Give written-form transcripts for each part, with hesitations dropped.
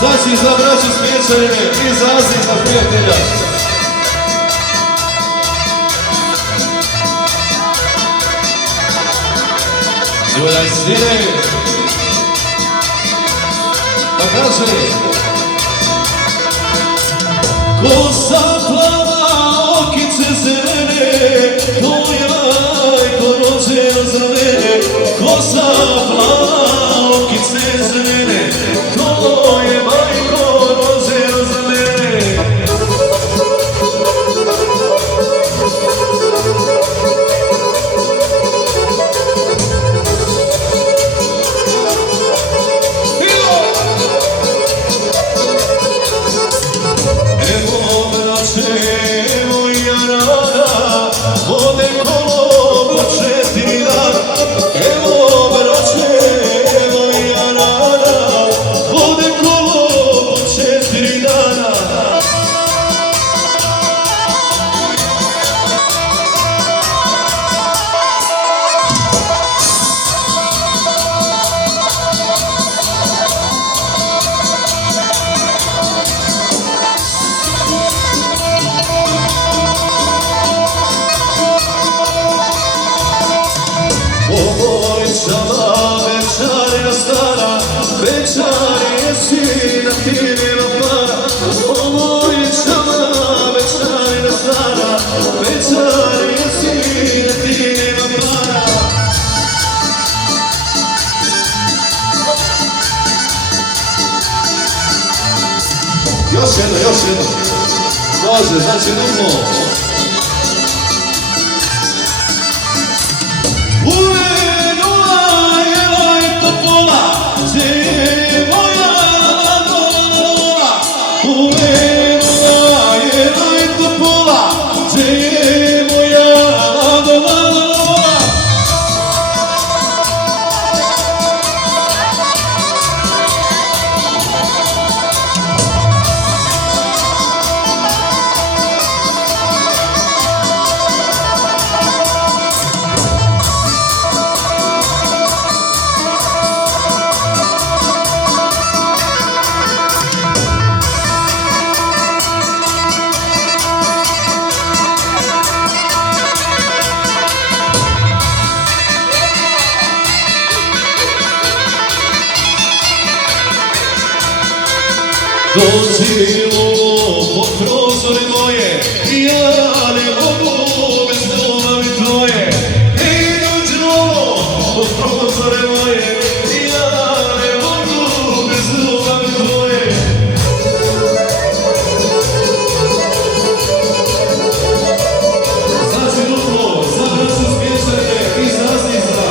Znači za braću Smječarine i za Azika prijatelja. Žuljaj sine. Pa kaže. Kosa plava, okice zelene, tvoja majko rođena za mene. Kosa plava, okice zelene, tvoje majko rođena za mene. Evo braće, evo i rada, vode kolo po 4 dana. Evo braće, evo i rada, vode kolo po 4 dana. Poboljšava večarja stara, večarje sina ti nema para. Poboljšava večarja stara, večarje sina ti nema para. Još jedno. Može, znači nužno. Dođilo po prozore moje, ja ne mogu bez ljubavi tvoje. I dođilo po prozore moje, ja ne mogu bez ljubavi tvoje. Znači duplo, za braću Smješane i za Azizda.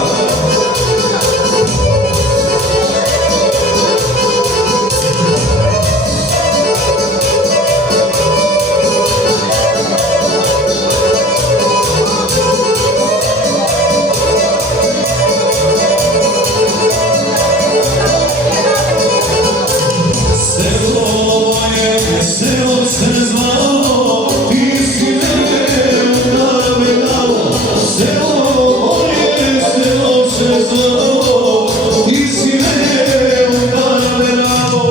Selo se zvalo, ti si mene udarme dalo. Selo moje, selo se zvalo, ti si mene udarme dalo.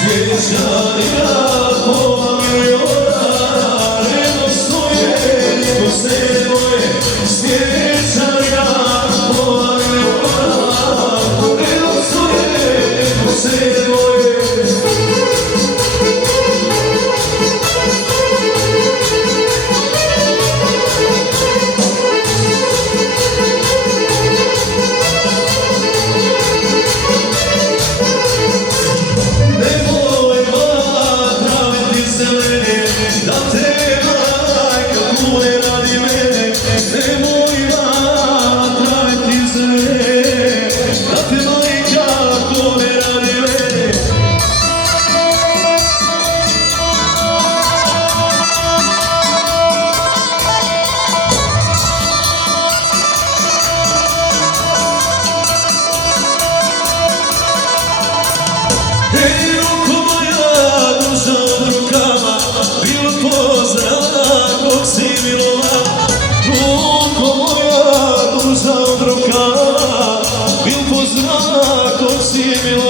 Sjećanja pola miliona, nedostoje, posljednje moje. Sjećanja pola miliona, nedostoje, posljednje moje. Hej, ruko moja, duša od rukama, bilo pozna kog si milova. Ruko moja, duša od rukama, bilo pozna kog si milova.